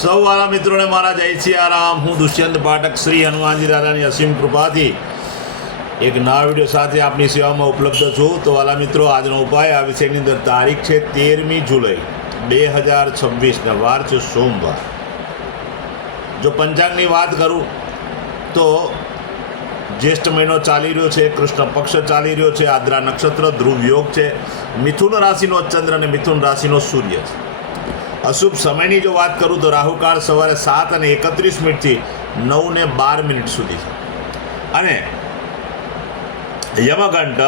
સૌ વાલા મિત્રોને મારા જય સિયારામ. હું દુષ્યંત પાઠક શ્રી હનુમાનજી દાદાની અસીમ કૃપાથી એક નવા વિડીયો સાથે આપની સેવામાં ઉપલબ્ધ છું. તો વાલા મિત્રો, આજનો ઉપાય આ વિષયની અંદર તારીખ છે 13મી જુલાઈ 2026 વાર છે સોમવાર. જો પંચાંગની વાત કરું તો જ્યેષ્ઠ મહિનો ચાલી રહ્યો છે, કૃષ્ણ પક્ષ ચાલી રહ્યો છે, આદ્રા નક્ષત્ર, ધ્રુવ યોગ છે, મિથુન રાશિનો ચંદ્ર અને મિથુન રાશિનો સૂર્ય છે. અશુભ સમયની જો વાત કરું તો રાહુકાળ સવારે 7:31 9 ને 12 સુધી છે અને યમઘંટ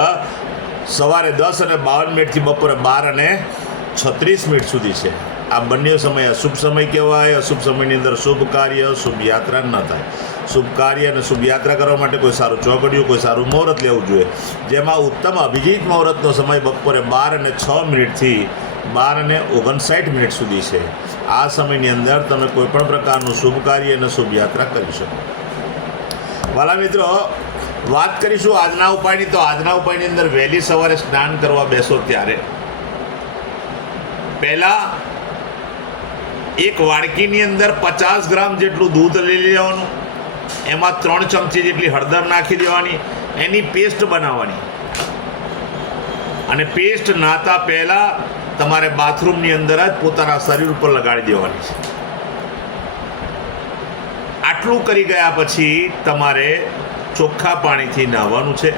સવારે 10:52 બપોરે 12:36 સુધી છે. આ બંને સમય અશુભ સમય કહેવાય. અશુભ સમયની અંદર શુભ કાર્ય, શુભ યાત્રા ન થાય. શુભ કાર્ય અને શુભ યાત્રા કરવા માટે કોઈ સારું ચોઘડિયું, કોઈ સારું મુહૂર્ત લેવું જોઈએ. જેમાં ઉત્તમ અભિજીત મુહૂર્તનો સમય બપોરે 12:06 થી 12:59 સુધી છે. આ સમયની અંદર તમે કોઈ પણ પ્રકારનું શુભ કાર્ય અને શુભ યાત્રા કરી શકો. વાલા મિત્રો, વાત કરીશું આજના ઉપાયની. તો આજના ઉપાયની અંદર વહેલી સવારે સ્નાન કરવા બેસો ત્યારે પહેલાં એક વાડકીની અંદર 50 ગ્રામ જેટલું દૂધ લઈ લેવાનું, એમાં 3 ચમચી જેટલી હળદર નાખી દેવાની, એની પેસ્ટ બનાવવાની અને પેસ્ટ નાતા પહેલાં તમારે બાથરૂમની અંદર જ પોતાના શરીર ઉપર લગાડી દેવાની છે. આટલું કરી ગયા પછી તમારે ચોખ્ખા પાણીથી નહાવાનું છે.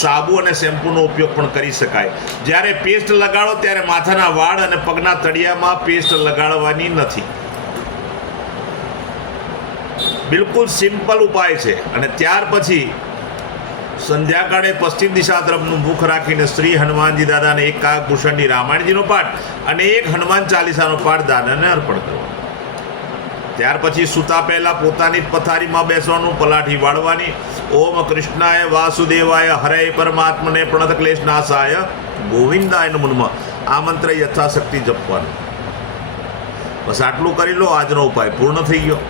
સાબુ અને શેમ્પૂનો ઉપયોગ પણ કરી શકાય. જ્યારે પેસ્ટ લગાડો ત્યારે માથાના વાળ અને પગના તળિયામાં પેસ્ટ લગાડવાની નથી. બિલકુલ સિમ્પલ ઉપાય છે. અને ત્યાર પછી સંધ્યાકાળે પશ્ચિમ દિશા તરફનું મુખ રાખીને શ્રી હનુમાનજી દાદાને એક કાકભૂષણની રામાયણજીનો પાઠ અને એક હનુમાન ચાલીસાનો પાઠ દાદાને અર્પણ કરવાનો. ત્યાર પછી સૂતા પહેલાં પોતાની પથારીમાં બેસવાનું, પલાઠી વાળવાની. ઓમ કૃષ્ણાય વાસુદેવાય હરે પરમાત્મને પ્રણત ક્લેશ નાશાય ગોવિંદાય નમઃ આ મંત્ર યથાશક્તિ જપવાનું. બસ આટલું કરી લો, આજનો ઉપાય પૂર્ણ થઈ ગયો.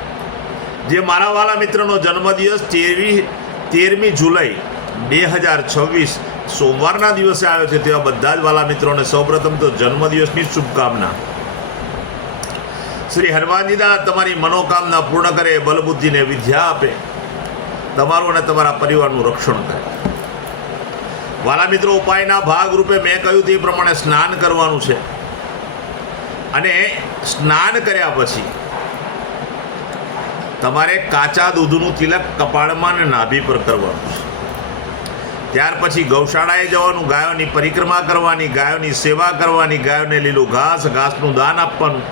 જે મારા વાલા મિત્રનો જન્મદિવસ 13મી જુલાઈ 2026 સોમવારના દિવસે આવ્યો છે, તેવા બધા જ વાલા મિત્રોને સૌપ્રથમ તો જન્મદિવસની શુભકામના. શ્રી હનુમાનજી દાદા તમારી મનોકામના પૂર્ણ કરે, બલબુદ્ધિને વિદ્યા આપે, તમારું અને તમારા પરિવારનું રક્ષણ કરે. વાલા મિત્રો, ઉપાયના ભાગરૂપે મેં કહ્યું તે પ્રમાણે સ્નાન કરવાનું છે અને સ્નાન કર્યા પછી તમારે કાચા દૂધનું તિલક કપાળમાં અને નાભી પર કરવાનું છે. ત્યાર પછી ગૌશાળાએ જવાનું, ગાયોની પરિક્રમા કરવાની, ગાયોની સેવા કરવાની, ગાયોને લીલું ઘાસનું દાન આપવાનું.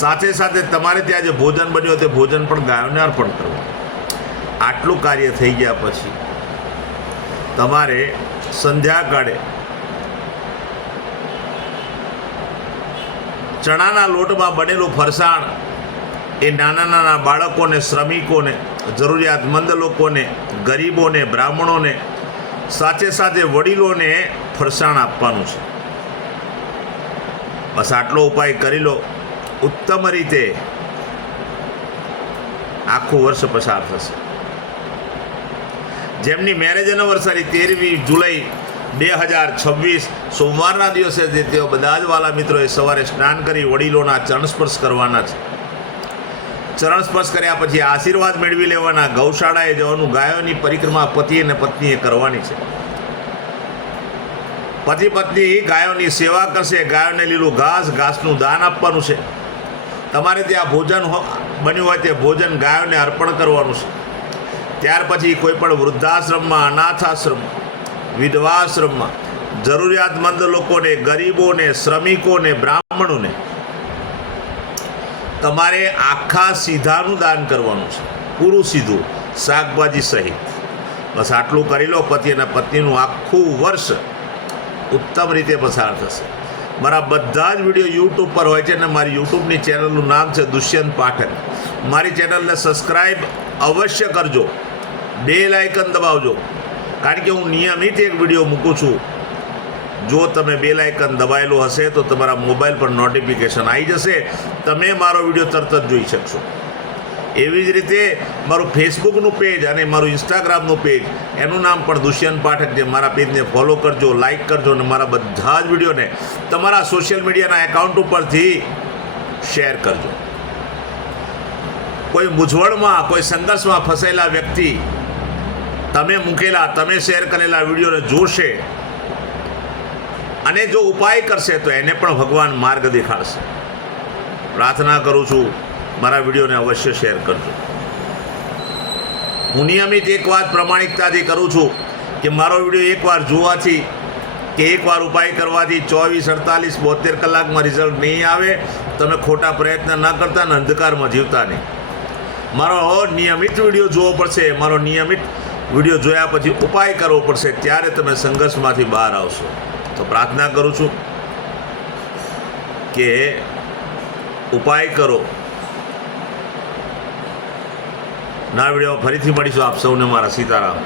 સાથે સાથે તમારે ત્યાં જે ભોજન બન્યું તે ભોજન પણ ગાયોને અર્પણ કરવાનું. આટલું કાર્ય થઈ ગયા પછી તમારે સંધ્યાકાળે ચણાના લોટમાં બનેલું ફરસાણ એ નાના નાના બાળકોને, શ્રમિકોને, જરૂરિયાતમંદ લોકોને, ગરીબોને, બ્રાહ્મણોને, સાથે સાથે વડીલોને ફરસાણ આપવાનું છે. બસ આટલો ઉપાય કરી લો. ઉત્તમ રીતે આખું વર્ષ પસાર થશે. જેમની મેરેજ એનિવર્સરી 13મી જુલાઈ 2026 સોમવારના દિવસે છે, તેઓ બધા જ વાલા મિત્રોએ સવારે સ્નાન કરી વડીલોના ચરણ સ્પર્શ કરવાના છે. ચરણ સ્પર્શ કર્યા પછી આશીર્વાદ મેળવી લેવાના. ગૌશાળાએ જવાનું, ગાયોની પરિક્રમા પતિ અને પત્નીએ કરવાની છે. પતિ પત્ની ગાયોની સેવા કરશે, ગાયોને લીલું ઘાસનું દાન આપવાનું છે. તમારે ત્યાં ભોજન બન્યું હોય તે ભોજન ગાયોને અર્પણ કરવાનું છે. ત્યાર પછી કોઈ પણ વૃદ્ધાશ્રમમાં, અનાથાશ્રમમાં, વિધવાશ્રમમાં જરૂરિયાતમંદ લોકોને, ગરીબોને, શ્રમિકોને, બ્રાહ્મણોને તમારે આખા સીધાનું દાન કરવાનું છે. પૂરું સીધું, શાકભાજી સહિત. બસ આટલું કરી લો. પતિ અને પત્નીનું આખું વર્ષ ઉત્તમ રીતે પસાર થશે. મારા બધા જ વિડીયો યુટ્યુબ પર હોય છે અને મારી યુટ્યુબની ચેનલનું નામ છે દુષ્યંત પાઠક. મારી ચેનલને સબસ્ક્રાઈબ અવશ્ય કરજો, બેલ આઇકન દબાવજો, કારણ કે હું નિયમિત એક વિડીયો મૂકું છું. જો તમે બેલ આઇકન દબાવેલું હશે તો તમારા મોબાઈલ પર નોટિફિકેશન આવી જશે, તમે મારો વિડીયો તરત જ જોઈ શકશો. એવી જ રીતે મારું ફેસબુકનું પેજ અને મારું ઇન્સ્ટાગ્રામનું પેજ, એનું નામ પણ દુષ્યંત પાઠક છે. મારા પેજને ફોલો કરજો, લાઇક કરજો અને મારા બધા જ વિડીયોને તમારા સોશિયલ મીડિયાના એકાઉન્ટ ઉપરથી શેર કરજો. કોઈ મૂંઝવણમાં, કોઈ સંઘર્ષમાં ફસાયેલા વ્યક્તિ તમે મૂકેલા, તમે શેર કરેલા વિડીયોને જોશે અને જો ઉપાય કરશે તો એને પણ ભગવાન માર્ગ દેખાડશે. પ્રાર્થના કરું છું, મારા વિડીયોને અવશ્ય શેર કરજો. હું નિયમિત એક વાત પ્રમાણિકતાથી કરું છું કે મારો વિડીયો એકવાર જોવાથી કે એકવાર ઉપાય કરવાથી 24, 48, 72 કલાકમાં રિઝલ્ટ નહીં આવે. તમે ખોટા પ્રયત્ન ન કરતા અને અંધકારમાં જીવતા નહીં. મારો નિયમિત વિડીયો જોવો પડશે. મારો નિયમિત વિડીયો જોયા પછી ઉપાય કરવો પડશે, ત્યારે તમે સંઘર્ષમાંથી બહાર આવશો. તો પ્રાર્થના કરું છું કે ઉપાય કરો. ના વિડીયો ફરીથી મળીશું. આપ સૌને મારા સીતારામ.